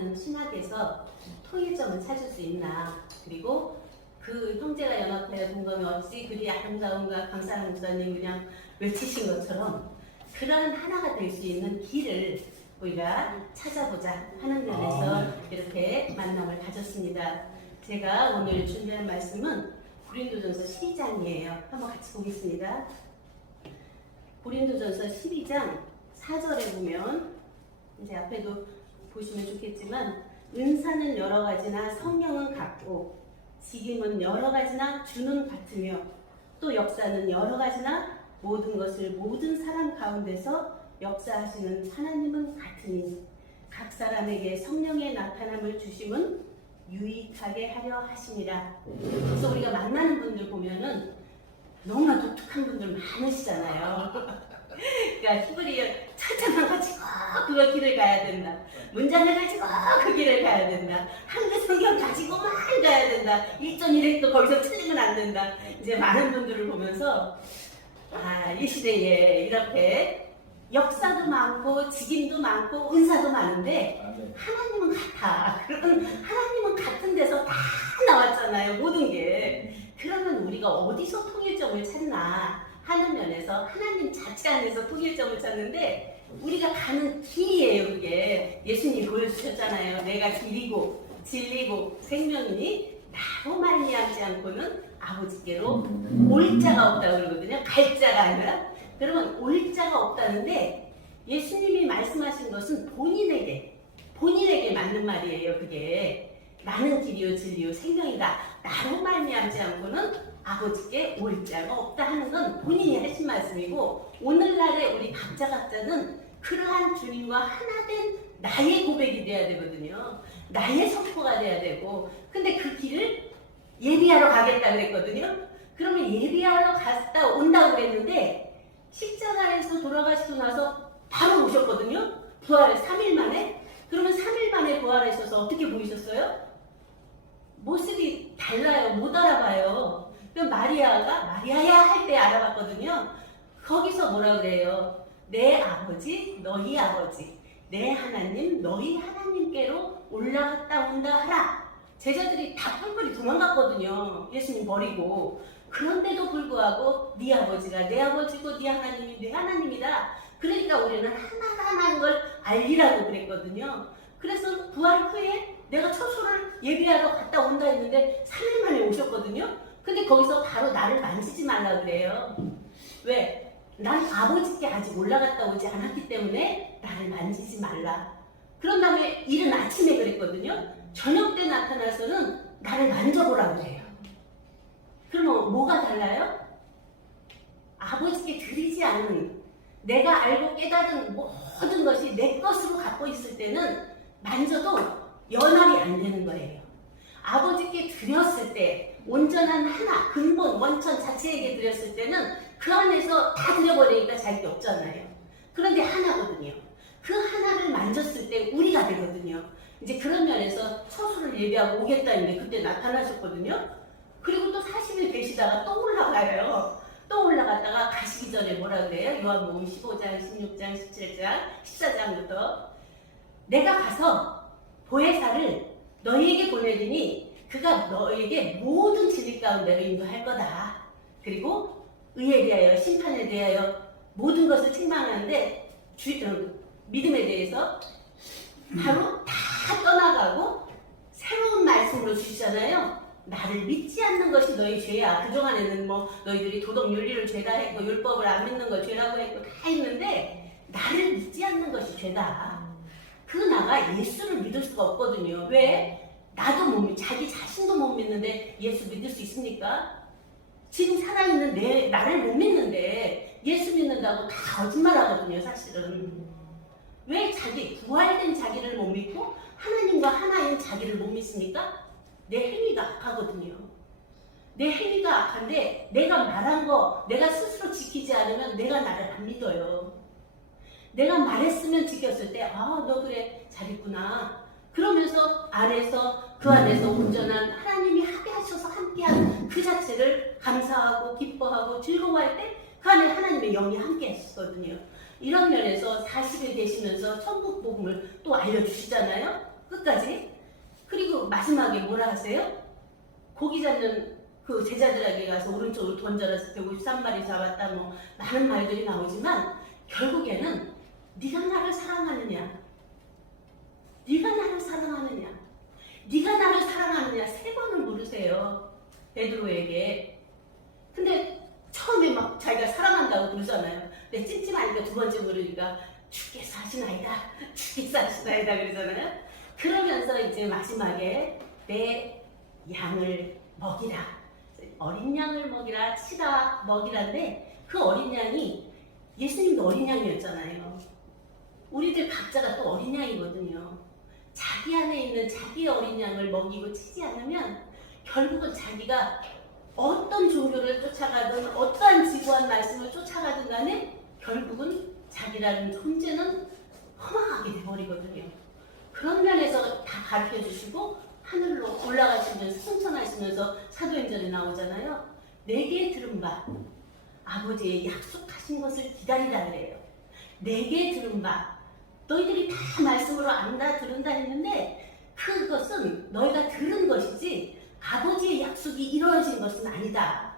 사는 신학에서 통일점을 찾을 수 있나, 그리고 그 형제가 연합하여 동감이 어찌 그리 아름다운가 강사랑 목사님 그냥 외치신 것처럼 그런 하나가 될 수 있는 길을 우리가 찾아보자 하는 면에서 이렇게 만남을 가졌습니다. 제가 오늘 준비한 말씀은 고린도전서 12장이에요. 한번 같이 보겠습니다. 고린도전서 12장 4절에 보면, 이제 앞에도 보시면 좋겠지만, 은사는 여러 가지나 성령은 같고 직임은 여러 가지나 주는 같으며 또 역사는 여러 가지나 모든 것을 모든 사람 가운데서 역사하시는 하나님은 같으니 각 사람에게 성령의 나타남을 주심은 유익하게 하려 하심이라. 그래서 우리가 만나는 분들 보면은 너무나 독특한 분들 많으시잖아요. 그러니까 히브리어 철자만 가지고 그거 길을 가야 된다. 문장을 가지고 그 길을 가야 된다. 한글 성경 가지고만 가야 된다. 1.1획도 거기서 틀리면 안 된다. 이제 많은 분들을 보면서 이 시대에 이렇게 역사도 많고 직임도 많고 은사도 많은데 하나님은 같아. 그런 하나님은 같은 데서 다 나왔잖아요. 모든 게. 그러면 우리가 어디서 통일점을 찾나 하는 면에서 하나님 자체 안에서 통일점을 찾는데, 우리가 가는 길이에요. 그게 예수님이 보여주셨잖아요. 내가 길이고 진리고 생명이니 나로 말미암지 않고는 아버지께로 올 자가 없다고 그러거든요. 갈 자가 아니라. 그러면 올 자가 없다는데, 예수님이 말씀하신 것은 본인에게 맞는 말이에요. 그게 나는 길이요 진리요 생명이다. 나로 말미암지 않고는 아버지께 올 자가 없다 하는 건 본인이 하신 말씀이고, 오늘날의 우리 각자는 그러한 주님과 하나 된 나의 고백이 돼야 되거든요. 나의 선포가 돼야 되고, 근데 그 길을 예비하러 가겠다 그랬거든요. 그러면 예비하러 갔다 온다고 그랬는데, 십자가에서 돌아가시고 나서 바로 오셨거든요. 부활을 3일 만에. 그러면 3일 만에 부활하셔서 어떻게 보이셨어요? 모습이 달라요. 못 알아봐요. 그럼 마리아야 할 때 알아봤거든요. 거기서 뭐라 그래요? 내 아버지, 너희 아버지, 내 하나님, 너희 하나님께로 올라갔다 온다 하라. 제자들이 다 뿔뿔이 도망갔거든요. 예수님 버리고. 그런데도 불구하고 네 아버지가 내 아버지고 네 하나님이 내 하나님이다. 그러니까 우리는 하나하나인 걸 알리라고 그랬거든요. 그래서 부활 후에 내가 처소를 예비하러 갔다 온다 했는데 3일 만에 오셨거든요. 근데 거기서 바로 나를 만지지 말라 그래요. 왜? 난 아버지께 아직 올라갔다 오지 않았기 때문에 나를 만지지 말라. 그런 다음에 이른 아침에 그랬거든요. 저녁 때 나타나서는 나를 만져보라 그래요. 그러면 뭐가 달라요? 아버지께 드리지 않은, 내가 알고 깨달은 모든 것이 내 것으로 갖고 있을 때는 만져도 연합이 안 되는 거예요. 아버지께 드렸을 때, 온전한 하나, 근본, 원천 자체에게 드렸을 때는 그 안에서 다 드려버리니까 자기 없잖아요. 그런데 하나거든요. 그 하나를 만졌을 때 우리가 되거든요. 이제 그런 면에서 처소를 예비하고 오겠다 했는데 그때 나타나셨거든요. 그리고 또 40일 계시다가 또 올라가요. 또 올라갔다가 가시기 전에 뭐라 그래요? 요한복음 15장, 16장, 17장, 14장부터 내가 가서 보혜사를 너희에게 보내리니 그가 너희에게 모든 진리 가운데로 인도할 거다. 그리고 의에 대하여 심판에 대하여 모든 것을 책망하는데 믿음에 대해서 바로 다 떠나가고 새로운 말씀으로 주시잖아요. 나를 믿지 않는 것이 너희 죄야. 그동안에는 너희들이 도덕 윤리를 죄다 했고 율법을 안 믿는 거 죄라고 했고 다 했는데, 나를 믿지 않는 것이 죄다. 그 나가 예수를 믿을 수가 없거든요. 왜? 나도 자기 자신도 못 믿는데 예수 믿을 수 있습니까? 지금 살아있는 나를 못 믿는데 예수 믿는다고 다 거짓말 하거든요, 사실은. 왜 부활된 자기를 못 믿고 하나님과 하나인 자기를 못 믿습니까? 내 행위가 악하거든요. 내 행위가 악한데 내가 말한 거 내가 스스로 지키지 않으면 내가 나를 안 믿어요. 내가 말했으면 지켰을 때 너 그래 잘했구나. 그러면서 그 안에서 온전한 하나님이 하게 하셔서 함께한 그 자체를 감사하고 기뻐하고 즐거워할 때 그 안에 하나님의 영이 함께 하시거든요. 이런 면에서 40일 되시면서 천국 복음을 또 알려주시잖아요. 그 끝까지. 그리고 마지막에 뭐라 하세요? 고기 잡는 그 제자들에게 가서 오른쪽으로 던져라 153마리 잡았다 뭐 많은 말들이 나오지만 결국에는 네가 나를 사랑하느냐, 네가 나를 사랑하느냐, 네가 나를 사랑하느냐 3번을 물으세요 베드로에게. 근데 처음에 막 자기가 사랑한다고 그러잖아요. 근데 찜찜하니까 2번째 물으니까 주께서 하시나이다, 주께서 하시나이다 그러잖아요. 그러면서 이제 마지막에 내 양을 먹이라, 어린 양을 먹이라, 치라 먹이라인데 그 어린 양이 예수님도 어린 양이었잖아요. 우리들 각자가 또 어린 양이거든요. 자기 안에 있는 자기의 어린 양을 먹이고 치지 않으면 결국은 자기가 어떤 종교를 쫓아가든 어떠한 지구한 말씀을 쫓아가든 간에 결국은 자기라는 존재는 허망하게 돼버리거든요. 그런 면에서 다 가르쳐 주시고 하늘로 올라가시면서 승천하시면서 사도행전에 나오잖아요. 내게 들은 바 아버지의 약속하신 것을 기다리라 그래요. 내게 들은 바 너희들이 다 말씀으로 안다 들은다 했는데 그것은 너희가 들은 것이지 아버지의 약속이 이루어진 것은 아니다.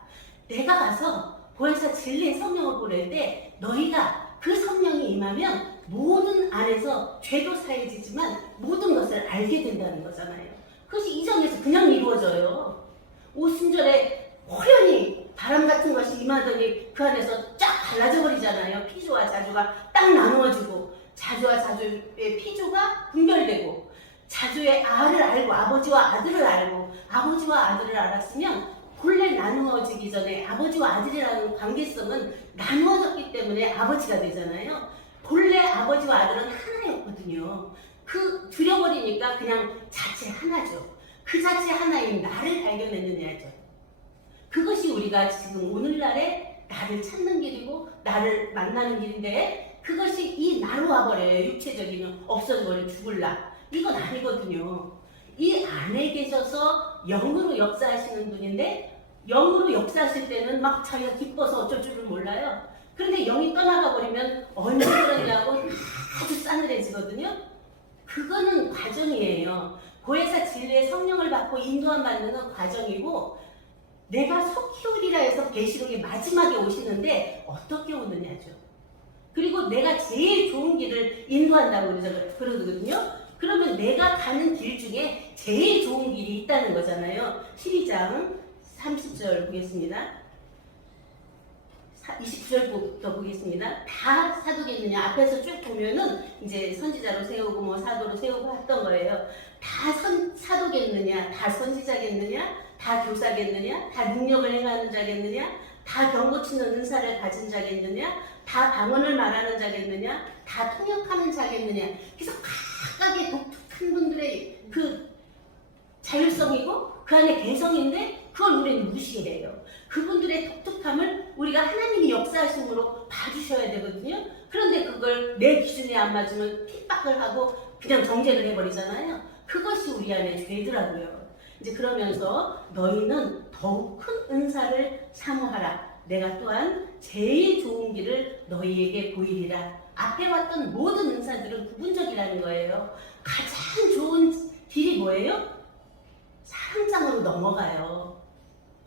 내가 가서 보혜사 진리의 성령을 보낼 때 너희가 그 성령이 임하면 모든 안에서 죄도 사해지지만 모든 것을 알게 된다는 거잖아요. 그것이 이전에서 그냥 이루어져요. 오순절에 호련히 바람 같은 것이 임하더니 그 안에서 쫙 갈라져 버리잖아요. 피조와 자주가 딱 나누어지고 자주와 자주의 피조가 분별되고 자주의 아를 알고 아버지와 아들을 알고 아버지와 아들을 알았으면 본래 나누어지기 전에 아버지와 아들이라는 관계성은 나누어졌기 때문에 아버지가 되잖아요. 본래 아버지와 아들은 하나였거든요. 그 들여버리니까 그냥 자체 하나죠. 그 자체 하나인 나를 발견했느냐죠. 그것이 우리가 지금 오늘날에 나를 찾는 길이고 나를 만나는 길인데 그것이 이 나로 와버려요. 육체적인 없어져버려 죽을라. 이건 아니거든요. 이 안에 계셔서 영으로 역사하시는 분인데 영으로 역사하실 때는 막 자기가 기뻐서 어쩔 줄을 몰라요. 그런데 영이 떠나가 버리면 언제 그러냐고 아주 싸늘해지거든요. 그거는 과정이에요. 보혜사 진리의 성령을 받고 인도함 받는 건 과정이고 내가 속히 오리라 해서 계시록의 마지막에 오시는데 어떻게 오느냐죠. 그리고 내가 제일 좋은 길을 인도한다고 그러거든요. 그러면 내가 가는 길 중에 제일 좋은 길이 있다는 거잖아요. 12장 30절 보겠습니다. 29절부터 보겠습니다. 다 사도겠느냐? 앞에서 쭉 보면은 이제 선지자로 세우고 뭐 사도로 세우고 했던 거예요. 다 사도겠느냐? 다 선지자겠느냐? 다 교사겠느냐? 다 능력을 행하는 자겠느냐? 다 병 고치는 은사를 가진 자겠느냐? 다 방언을 말하는 자겠느냐? 다 통역하는 자겠느냐? 그래서 각각의 독특한 분들의 그 자율성이고 그 안에 개성인데 그걸 우리는 무시해요. 그분들의 독특함을 우리가 하나님이 역사하심으로 봐주셔야 되거든요. 그런데 그걸 내 기준에 안 맞으면 핍박을 하고 그냥 정죄를 해버리잖아요. 그것이 우리 안에 죄더라고요. 이제 그러면서 너희는 더욱 큰 은사를 사모하라. 내가 또한 제일 좋은 길을 너희에게 보이리라. 앞에 왔던 모든 은사들은 부분적이라는 거예요. 가장 좋은 길이 뭐예요? 사랑장으로 넘어가요.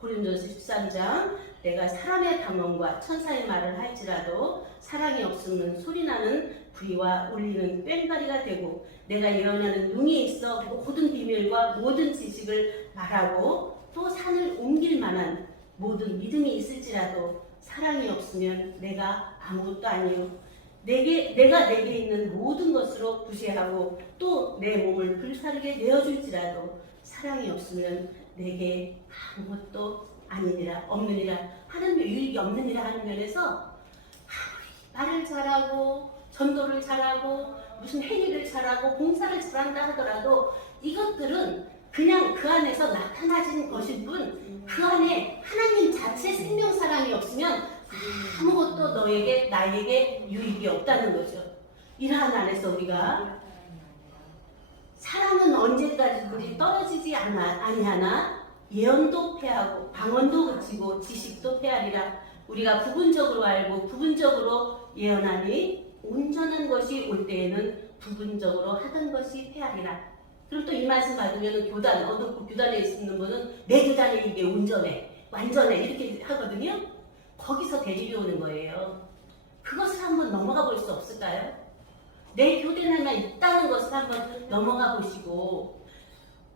고린도서 13장 내가 사람의 방언과 천사의 말을 할지라도 사랑이 없으면 소리나는 부리와 울리는 꽹과리가 되고 내가 예언하는 눈이 있어 모든 비밀과 모든 지식을 말하고 또 산을 옮길 만한 모든 믿음이 있을지라도 사랑이 없으면 내가 아무것도 아니요. 내가 내게 있는 모든 것으로 구제하고 또 내 몸을 불사르게 내어줄지라도 사랑이 없으면 내게 아무것도 아니니라 없느니라. 하나님의 유익이 없느니라 하는 면에서 말을 잘하고 전도를 잘하고 무슨 행위를 잘하고 봉사를 잘한다 하더라도 이것들은 그냥 그 안에서 나타나진 것일 뿐 그 안에 하나님 자체 생명사랑이 없으면 아무것도 너에게 나에게 유익이 없다는 거죠. 이러한 안에서 우리가 사랑은 언제까지 떨어지지 아니하나 예언도 패하고 방언도 그치고 지식도 패하리라. 우리가 부분적으로 알고 부분적으로 예언하니 온전한 것이 올 때에는 부분적으로 하던 것이 패하리라. 그리고 또 이 말씀 받으면 교단, 어느 교단에 있는 분은 내 교단이 이게 온전해, 완전해 이렇게 하거든요. 거기서 데리러 오는 거예요. 그것을 한번 넘어가 볼 수 없을까요? 내 교단에만 있다는 것을 한번 넘어가 보시고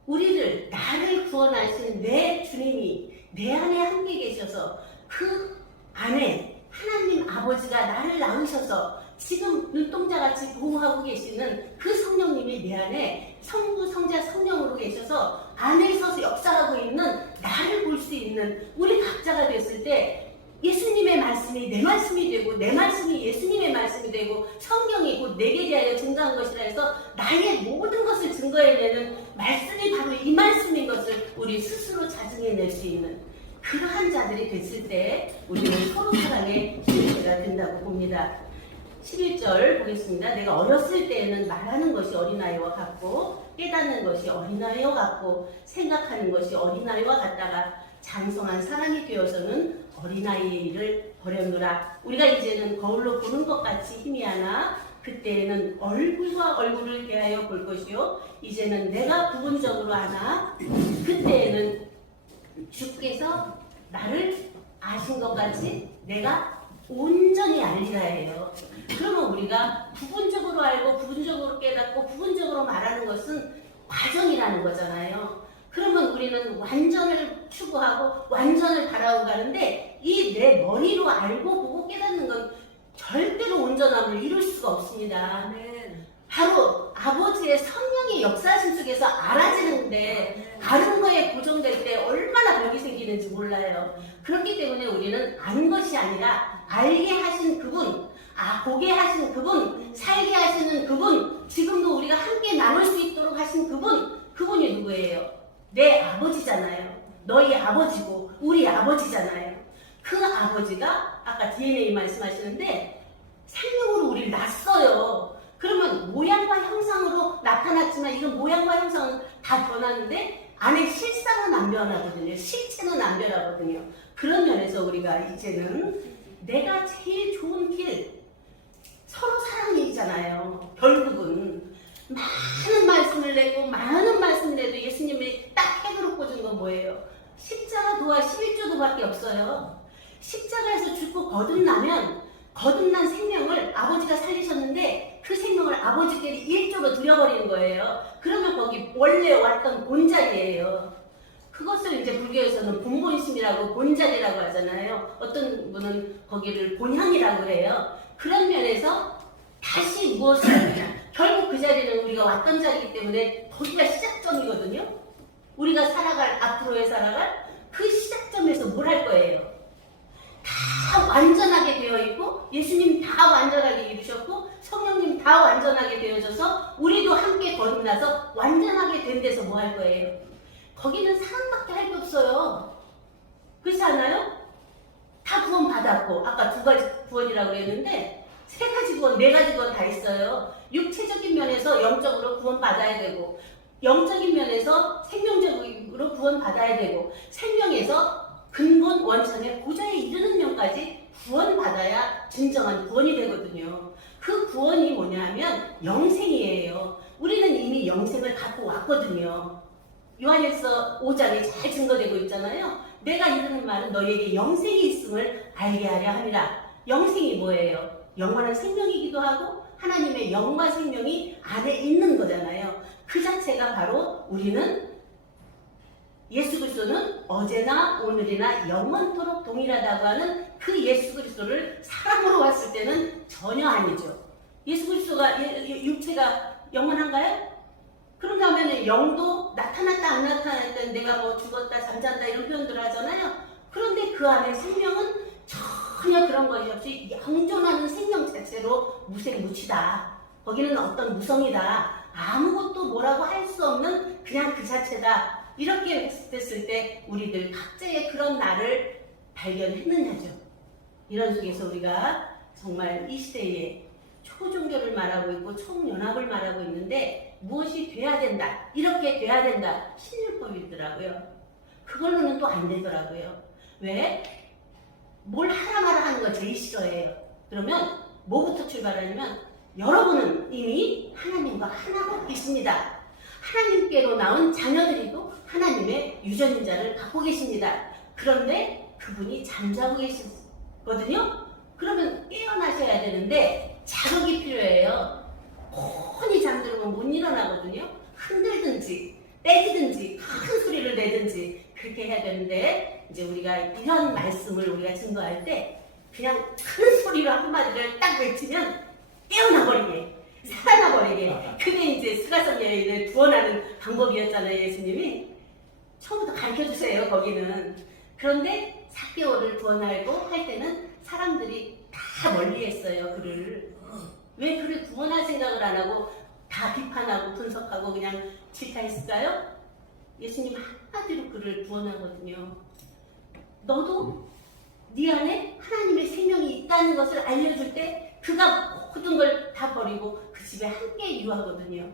우리를 나를 구원하신 내 주님이 내 안에 함께 계셔서 그 안에 하나님 아버지가 나를 낳으셔서 지금 눈동자같이 보호하고 계시는 그 성령님이 내 안에 성부, 성자, 성령으로 계셔서 안에 서서 역사하고 있는 나를 볼 수 있는 우리 각자가 됐을 때 예수님의 말씀이 내 말씀이 되고 내 말씀이 예수님의 말씀이 되고 성경이 곧 내게 대하여 증거한 것이라 해서 나의 모든 것을 증거해내는 말씀이 바로 이 말씀인 것을 우리 스스로 자증해낼 수 있는 그러한 자들이 됐을 때 우리는 서로 사랑의 실체가 된다고 봅니다. 11절 보겠습니다. 내가 어렸을 때에는 말하는 것이 어린아이와 같고 깨닫는 것이 어린아이와 같고 생각하는 것이 어린아이와 같다가 장성한 사람이 되어서는 어린아이의 일을 버렸노라. 우리가 이제는 거울로 보는 것 같이 희미하나 그때에는 얼굴과 얼굴을 대하여 볼 것이요 이제는 내가 부분적으로 하나 그때에는 주께서 나를 아신 것 같이 내가 온전히 알리라 해요. 그러면 우리가 부분적으로 알고 부분적으로 깨닫고 부분적으로 말하는 것은 과정이라는 거잖아요. 그러면 우리는 완전을 추구하고 완전을 바라고 가는데 이 내 머리로 알고 보고 깨닫는 건 절대로 온전함을 이룰 수가 없습니다. 바로 아버지의 성령의 역사심 속에서 알아지는데 아는 거에 고정될 때 얼마나 벽이 생기는지 몰라요. 그렇기 때문에 우리는 아는 것이 아니라 알게 하신 그분, 보게 하신 그분, 살게 하시는 그분, 지금도 우리가 함께 나눌 수 있도록 하신 그분이 누구예요? 내 아버지잖아요. 너희 아버지고 우리 아버지잖아요. 그 아버지가 아까 DNA 말씀하시는데 생명으로 우리를 낳았어요. 그러면 모양과 형상으로 나타났지만 이건 모양과 형상은 다 변하는데 안에 실상은 안 변하거든요. 실체는 안 변하거든요. 그런 면에서 우리가 이제는 내가 제일 좋은 길 서로 사랑이잖아요. 결국은 많은 말씀을 내고 많은 말씀을 내도 예수님이 딱 핵으로 꽂은 건 뭐예요? 십자가 도와 11조도밖에 없어요. 십자가에서 죽고 거듭난 생명을 아버지가 살리셨는데 그 생명을 아버지께 1조로 들여버리는 거예요. 그러면 거기 원래 왔던 본자리예요. 그것을 이제 불교에서는 본본심이라고 본자리라고 하잖아요. 어떤 분은 거기를 본향이라고 해요. 그런 면에서 다시 무엇을 하느냐. 결국 그 자리는 우리가 왔던 자리이기 때문에 거기가 시작점이거든요. 우리가 앞으로의 살아갈 그 시작점에서 뭘 할 거예요? 다 완전하게 되어 있고 예수님 다 완전하게 이루셨고 성령님 다 완전하게 되어져서 우리도 함께 거듭나서 완전하게 된 데서 뭐 할 거예요? 거기는 사랑밖에 할 게 없어요. 그렇지 않아요? 다 구원 받았고 아까 2가지 구원이라고 그랬는데 3가지 구원, 4가지 구원 다 있어요. 육체적인 면에서 영적으로 구원 받아야 되고 영적인 면에서 생명적으로 구원 받아야 되고 생명에서 근본 원천의 고자에 이르는 면까지 구원받아야 진정한 구원이 되거든요. 그 구원이 뭐냐면 영생이에요. 우리는 이미 영생을 갖고 왔거든요. 요한일서 5장에 잘 증거되고 있잖아요. 내가 이르는 말은 너희에게 영생이 있음을 알게 하려 함이라. 영생이 뭐예요? 영원한 생명이기도 하고 하나님의 영과 생명이 안에 있는 거잖아요. 그 자체가 바로 우리는 예수 그리스도는 어제나 오늘이나 영원토록 동일하다고 하는 그 예수 그리스도를 사람으로 봤을 때는 전혀 아니죠. 예수 그리스도가 육체가 영원한가요? 그런가 하면 영도 나타났다 안 나타났다 내가 뭐 죽었다 잠잔다 이런 표현들을 하잖아요. 그런데 그 안에 생명은 전혀 그런 것이 없이 영존하는 생명 자체로 무색무취다. 거기는 어떤 무성이다. 아무것도 뭐라고 할 수 없는 그냥 그 자체다. 이렇게 됐을 때 우리들 각자의 그런 나를 발견했느냐죠. 이런 속에서 우리가 정말 이 시대에 초종교를 말하고 있고 총연합을 말하고 있는데 무엇이 돼야 된다. 이렇게 돼야 된다. 신율법이더라고요. 그걸로는 또 안 되더라고요. 왜? 뭘 하라 마라 하는 거 제일 싫어해요. 그러면 뭐부터 출발하냐면 여러분은 이미 하나님과 하나가 있습니다. 하나님께로 나온 자녀들이고 하나님의 유전자를 갖고 계십니다. 그런데 그분이 잠자고 계시거든요. 그러면 깨어나셔야 되는데 자극이 필요해요. 뻔히 잠들면 못 일어나거든요. 흔들든지 때리든지 큰 소리를 내든지 그렇게 해야 되는데, 이제 우리가 이런 말씀을 우리가 증거할 때 그냥 큰 소리로 한마디를 딱 외치면 깨어나버리게, 살아나버리게. 그게 이제 수가성 여인을 구원하는 방법이었잖아요. 예수님이 처음부터 가르쳐주세요. 거기는. 그런데 삭개오를 구원하고 할 때는 사람들이 다 멀리했어요. 그를. 왜 그를 구원할 생각을 안 하고 다 비판하고 분석하고 그냥 질타했을까요? 예수님 한마디로 그를 구원하거든요. 너도 네 안에 하나님의 생명이 있다는 것을 알려줄 때 그가 모든 걸 다 버리고 그 집에 함께 유하거든요.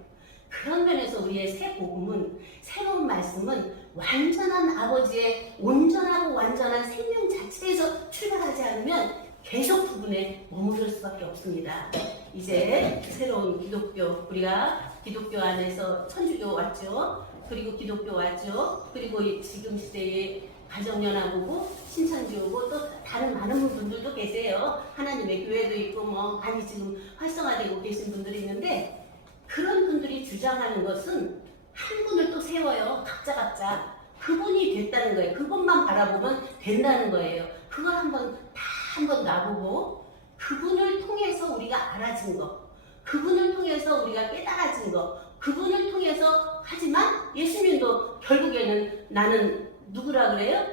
그런 면에서 우리의 새 복음은, 새로운 말씀은 완전한 아버지의 온전하고 완전한 생명 자체에서 출발하지 않으면 계속 부분에 머무를 수밖에 없습니다. 이제 새로운 기독교, 우리가 기독교 안에서 천주교 왔죠. 그리고 기독교 왔죠. 그리고 지금 시대에 가정연합이고 신천지오고 또 다른 많은 분들도 계세요. 하나님의 교회도 있고 뭐 많이 지금 활성화되고 계신 분들이 있는데, 그런 분들이 주장하는 것은 한 분을 또 세워요. 각자 그분이 됐다는 거예요. 그분만 바라보면 된다는 거예요. 그걸 한번 놔보고 그분을 통해서 우리가 알아진 거, 그분을 통해서 우리가 깨달아진 거, 그분을 통해서. 하지만 예수님도 결국에는 나는 누구라 그래요?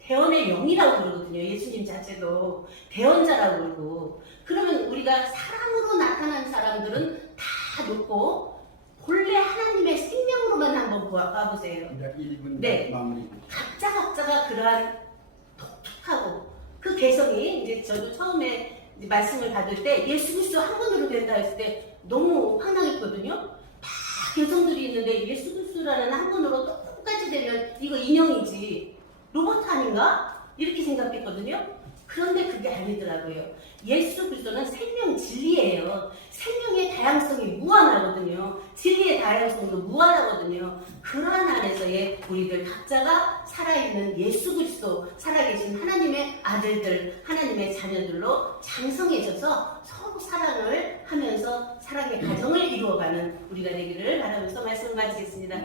대언의 영이라고 그러거든요. 예수님 자체도 대언자라고 그러고. 그러면 우리가 사람으로 나타난 사람들은 다 높고 본래 하나님의 생명으로만 한번 봐보세요. 네, 각자가 그러한 독특하고 그 개성이, 이제 저도 처음에 이제 말씀을 받을 때 예수 그리스도 한 분으로 된다 했을 때 너무 황당했거든요. 다 개성들이 있는데 예수 그리스도라는 한 분으로 똑같이 되면 이거 인형이지, 로봇 아닌가? 이렇게 생각했거든요. 그런데 그게 아니더라고요. 예수 그리스도는 생명 진리예요. 생명의 다양성이 무한하거든요. 진리의 다양성도 무한하거든요. 그러한 안에서의 우리들 각자가 살아있는 예수 그리스도, 살아계신 하나님의 아들들, 하나님의 자녀들로 장성해져서 서로 사랑을 하면서 사랑의 가정을 이루어가는 우리가 되기를 바라면서 말씀을 마치겠습니다.